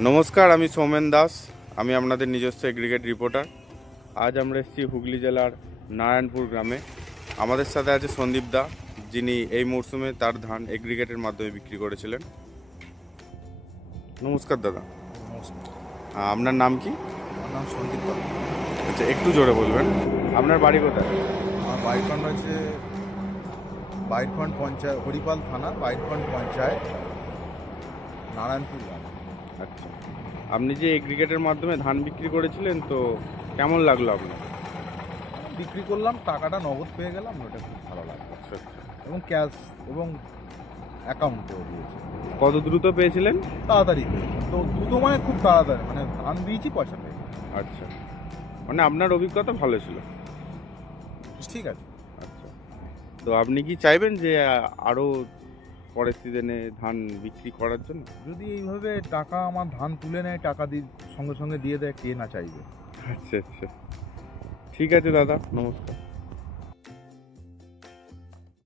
নমস্কার, আমি সৌমেন দাস। আমি আপনাদের নিজস্ব এগ্রিগেট রিপোর্টার। আজ আমরা এসেছি হুগলি জেলার নারায়ণপুর গ্রামে। আমাদের সাথে আছে সন্দীপ দা, যিনি এই মরশুমে তার ধান এগ্রিগেটের মাধ্যমে বিক্রি করেছিলেন। নমস্কার দাদা। নমস্কার। আপনার নাম কি? আমার নাম সন্দীপ পাল। আচ্ছা, একটু জোরে বলবেন। আপনার বাড়ি কোথায়? আমার বাইরখন্ড হচ্ছে বাইরখন্ড পঞ্চায়েত, হরিপাল থানা, বাইরখন্ড পঞ্চায়েত, নারায়ণপুর গ্রাম। আচ্ছা, আপনি যে এগ্রিগেটের মাধ্যমে ধান বিক্রি করেছিলেন, তো কেমন লাগলো আপনার? বিক্রি করলাম, টাকাটা নগদ পেয়ে গেলাম, ওটা খুব ভালো লাগলো। আচ্ছা আচ্ছা। এবং ক্যাশ এবং অ্যাকাউন্টেও দিয়েছে। কত দ্রুত পেয়েছিলেন? তাড়াতাড়ি পেয়েছে, তো দ্রুত মানে খুব তাড়াতাড়ি, মানে ধান দিয়েছি পয়সা পেয়ে গেলাম। আচ্ছা, মানে আপনার অভিজ্ঞতা ভালো ছিল। ঠিক আছে। আচ্ছা, তো আপনি কি চাইবেন যে আরও পরের সিজনে ধান বিক্রি করার জন্য? যদি এইভাবে টাকা আমার ধান তুলে নেয়, টাকা সঙ্গে সঙ্গে দিয়ে দেয়, কে না চাইবে? আচ্ছা আচ্ছা, ঠিক আছে দাদা, নমস্কার।